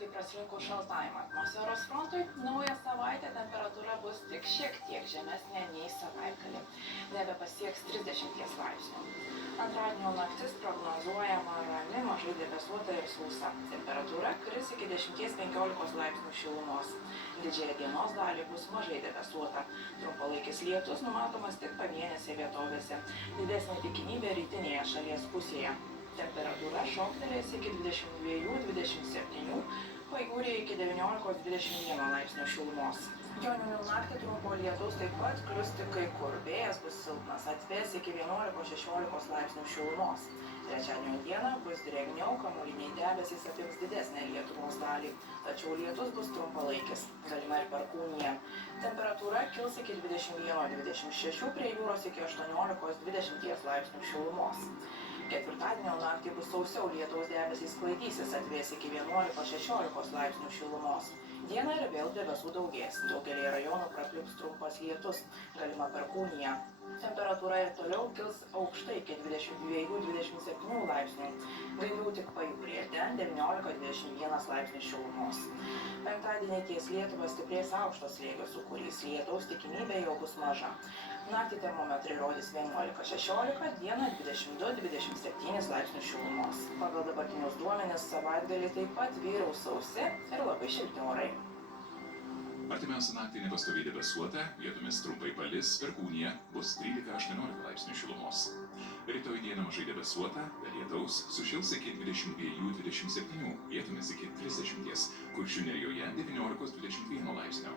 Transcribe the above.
naktį praslinkus šaltajam atmosferos frontui, naują savaitę temperatūra bus tik šiek tiek žemesnė nei savaitgalį. Nebepasieks 30 laipsnių. Antradienio naktis prognozuojama rami, mažai debesuota ir sausa. Temperatūra kris iki 10–15 laipsnių šilumos. Didžiąją dienos dalį bus mažai debesuota. Trumpalaikis lietus numatomas tik pavienėse vietovėse. Didesnė tikimybė rytinėje šalies pusėje. Temperatūra šoktelės iki 22–27, pajūryje iki 19–21 laipsnių šilumos. Joninių naktį trumpo lietaus taip pat klius tik kai kur. Vėjas bus silpnas, atvės iki 11–16 laipsnių šilumos. Trečiadienio dieną bus drėgniau, kamuoliniai debesys apims didesnę Lietuvos dalį, tačiau lietus bus trumpalaikis, galima ir perkūnija. Temperatūra kils iki 21–26, prie jūros iki 18–20 laipsnių šilumos. Ketvirtadienio naktį bus sausiau, lietaus debesys sklaidysis, atvės iki 11–16 laipsnių šilumos. Dieną ir vėl debesų daugės. Daugelį rajonų prapliups trumpas lietus, galima perkūnija. Temperatūra ir toliau kils aukštai iki 22–27 laipsnių. Gaiviau tik pajūryje, ten 19–21 laipsnių šilumos. Penktadienį ties Lietuvą stiprės aukšto slėgio sūkurys, lietaus tikimybė jau bus maža. Naktį termometrai rodys 11–16, dieną 22–27 laipsnių šilumos. Pagal dabartinius duomenis savaitgalį taip pat vyraus sausi ir labai šilti orai. Artimiausią naktį nepastoviai debesuota, vietomis trumpai palis, perkūnija, bus 13–18 laipsnių šilumos. Rytoj dieną mažai debesuota, be lietaus, sušils iki 22–27, vietomis iki 30, Kuršių Nerijoje 19–21 laipsnio.